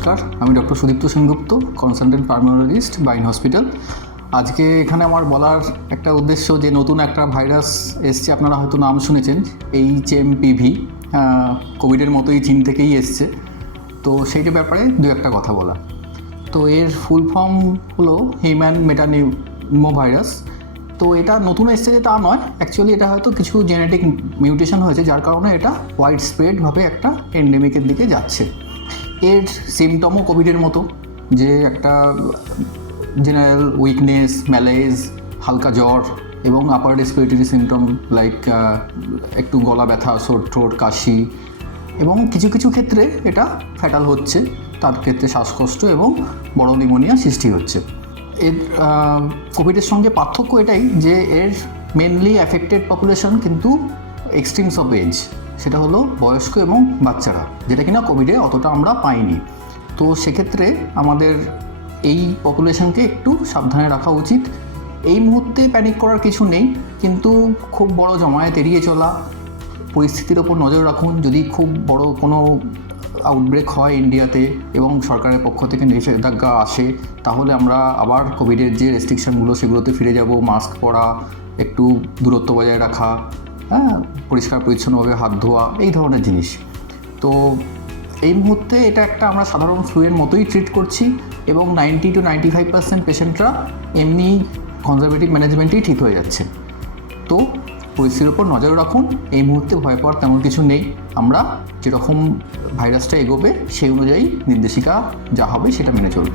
নমস্কার, আমি doctor Sudipta Sengupta, consultant pulmonologist, বাইন হসপিটাল। আজকে এখানে আমার বলার একটা উদ্দেশ্য যে নতুন একটা ভাইরাস এসছে, আপনারা হয়তো নাম শুনেছেন, HMPV। কোভিডের মতোই চীন থেকেই এসছে। তো সেইটার ব্যাপারে দু একটা কথা বলা। তো এর ফুল ফর্ম হলো হিউম্যান মেটানিউমো ভাইরাস। তো এটা নতুন এসছে যে তা নয়, অ্যাকচুয়ালি এটা হয়তো কিছু জেনেটিক মিউটেশন হয়েছে, যার কারণে এটা ওয়াইড স্প্রেডভাবে একটা এন্ডেমিকের দিকে যাচ্ছে। এর সিমটমও কোভিডের মতো, যে একটা জেনারেল উইকনেস, ম্যালেজ, হালকা জ্বর এবং আপার রেসপিরেটরি সিমটম লাইক একটু গলা ব্যথা, সোর থ্রোট, কাশি, এবং কিছু কিছু ক্ষেত্রে এটা ফ্যাটাল হচ্ছে, তার ক্ষেত্রে শ্বাসকষ্ট এবং বড় নিউমোনিয়া সৃষ্টি হচ্ছে। এর কোভিডের সঙ্গে পার্থক্য এটাই যে এর মেনলি অ্যাফেক্টেড পপুলেশন কিন্তু এক্সট্রিমস অফ এজ, সেটা হলো বয়স্ক এবং বাচ্চারা, যেটা কিনা কোভিডে অতটা আমরা পাইনি। তো সেক্ষেত্রে আমাদের এই পপুলেশনকে একটু সাবধানে রাখা উচিত। এই মুহূর্তে প্যানিক করার কিছু নেই, কিন্তু খুব বড় জমায়েত এড়িয়ে চলা, পরিস্থিতির ওপর নজর রাখুন। যদি খুব বড় কোনো আউটব্রেক হয় ইন্ডিয়াতে এবং সরকারের পক্ষ থেকে নিষেধাজ্ঞা আসে, তাহলে আমরা আবার কোভিডের যে রেস্ট্রিকশানগুলো সেগুলোতে ফিরে যাব। মাস্ক পরা, একটু দূরত্ব বজায় রাখা, পরিষ্কার পরিচ্ছন্নভাবে হাত ধোয়া, এই ধরনের জিনিস। তো এই মুহূর্তে এটা একটা আমরা সাধারণ ফ্লুয়ের মতোই ট্রিট করছি এবং 90 to 95% পেশেন্টরা এমনি কনজারভেটিভ ম্যানেজমেন্টেই ঠিক হয়ে যাচ্ছে। তো পরিস্থিতির ওপর নজর রাখুন। এই মুহূর্তে ভয় পাওয়ার তেমন কিছু নেই। আমরা যেরকম ভাইরাসটা এগোবে সেই অনুযায়ী নির্দেশিকা যা হবে সেটা মেনে চলব।